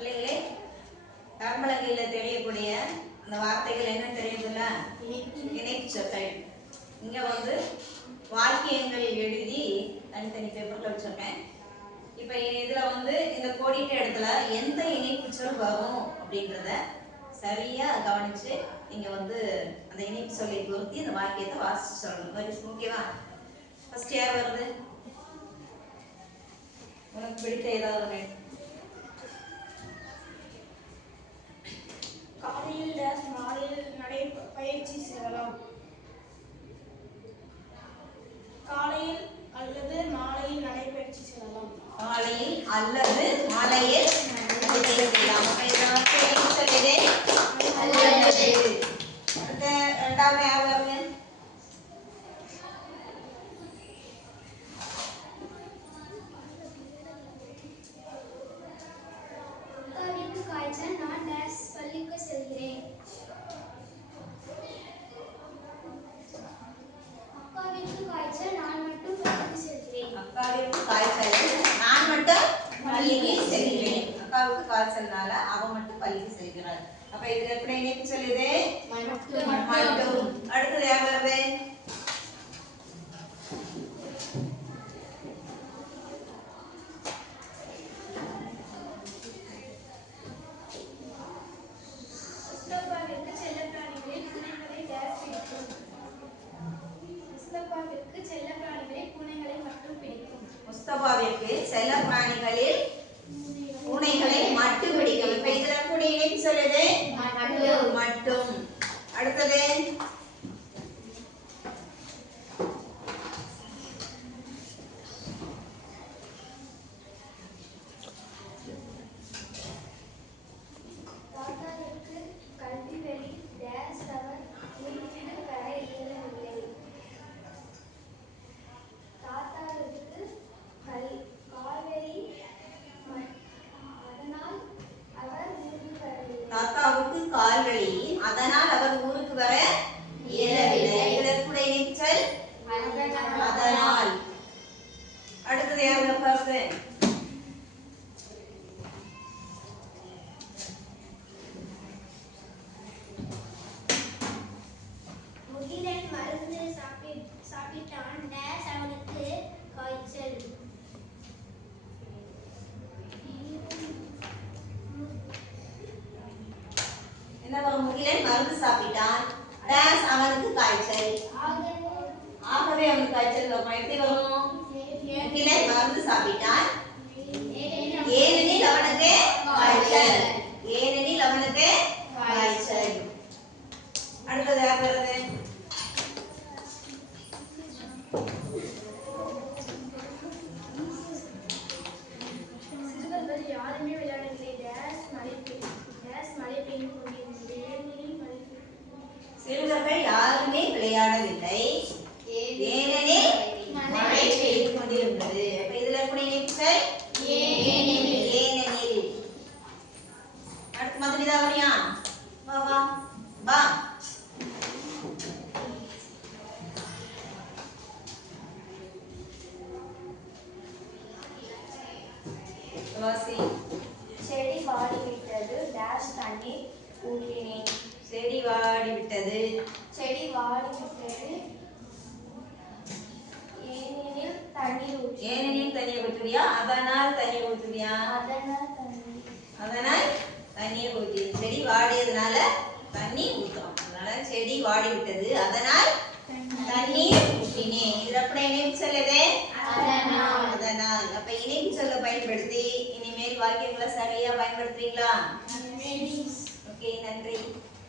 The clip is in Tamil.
பிள்ளைகளே, கரும்பலகையில் தெரியக்கூடிய அந்த வார்த்தைகள் என்ன தெரியுதுல்ல? இணைப்பு சொற்கள். இங்க வந்து வாக்கியங்கள் எழுதி தனித்தனி பேப்பர்ல வச்சிருக்கேன். இப்ப இதுல வந்து இந்த கோடிட்ட இடத்துல எந்த இணைப்பு சொல் வரும் அப்படின்றத சரியா கவனிச்சு நீங்க வந்து அந்த இணைப்பு சொல்லை பொருத்தி அந்த வாக்கியத்தை வாசிச்சு சொல்லணும். ஓகேவா? ஃபர்ஸ்ட் யார் வருது? உனக்கு பிடித்த ஏதாவது காலையில் டேஸ் மாலையில் நடைபயிற்சி செல்லலாம். காலையில் அல்லது மாலையில் நடைபயிற்சி செல்லலாம். காலையில் அல்லது மாலையில் நடைபயிற்சி செல்லலாம். அடுத்த இரண்டாவது யார் வருது? அக்காவிற்கு காய்ச்சல், நான் டேஸ் பள்ளிக்கு செல்கிறேன். அக்காவிற்கு காய்ச்சல், நான் மட்டும் பள்ளிக்கு செல்கிறேன். அக்காவிற்கு காய்ச்சல், நான் மட்டும் பள்ளிக்கு செல்கிறேன். அக்காவுக்கு காய்ச்சல்னால அவ மட்டும் பள்ளிக்கு செல்கிறாள். அப்ப இதுல எப்படி இணைப்பு சொல்லுது? மட்டும். அடுத்தது யார் வருது? முஸ்தபாவிற்கு செல்லப்பிராணிகளில் பூனைகளை டேஸ் பிடிக்கும். முஸ்தபாவிற்கு செல்லப்பிராணிகளில் பூனைகளை மட்டும் பிடிக்கும். முஸ்தபாவிற்கு செல்லப்பிராணிகளில் பூனைகளை மட்டும் பிடிக்கும். இப்ப இதுல கூட இணைப்பு சொல்லுது மட்டும். அடுத்தது தாத்தாவிற்கு கல்வி வெளி டேஸ் அவர் ஊருக்கு வர இயலவில்லை. தாத்தாவிற்கு கால்வெளி, அதனால் அவர் ஊருக்கு வரவில்லை. தாத்தாவுக்கு கால்வலி, அதனால் அவர் ஊருக்கு வர இயலவில்லை. இதற்குட இணைச்சல் அதனால். அடுத்தது யாருங்க பார்த்து? முகிலன் மருந்து சாப்பிட்டான் டேஸ் அவனுக்கு காய்ச்சல். என்ன வரும்? முகிலன் மருந்து சாப்பிட்டான் டேஸ் அவனுக்கு காய்ச்சல், ஆகவே அவனுக்கு காய்ச்சல் வரும். எப்படி வரும்? முகிலன் மருந்து சாப்பிட்டான் ஏனெனில் அவனுக்கு காய்ச்சல், ஏனெனில் அவனுக்கு காய்ச்சல். அடுத்தது யார் வருது? சிறுவர்கள் யாருமே விளையாடவில்லை. டேஸ் மழை பெய்து கொண்டிருந்தது. ஏனெனில் சிறுவர்கள் யாருமே விளையாடவில்லை, ஏனெனில் மழை பெய்து கொண்டிருந்தது. அப்ப இதுல கூட இணைப்புகள் ஏனெனில். அடுத்த மாதிரி தான் வரியா? வா வா வா. வாசி. செடி வாடிவிட்டது டேஸ் தண்ணீர் ஊற்றினேன். செடி வாடிவிட்டது, செடி வாடிவிட்டது ஏனெனில் தண்ணீர் ஊற்றினேன். ஏனெனில் தண்ணீர் ஊற்றுவியா? அதனால் தண்ணீர் ஊற்றுவியா? அதனால் தண்ணீர் ஊற்றி. செடி வாடியதுனால தண்ணி ஊற்றணும். அதனால செடி வாடி விட்டது, அதனால் தண்ணீர் ஊற்றினேன். இது அப்படி இணைப்பு சொல்லுது அதனால். அப்ப இணைப்பு சொல்ல பயன்படுத்தி இனிமேல் வாக்கியங்களை சரியா பயன்படுத்துறீங்களா? ஓகே, நன்றி.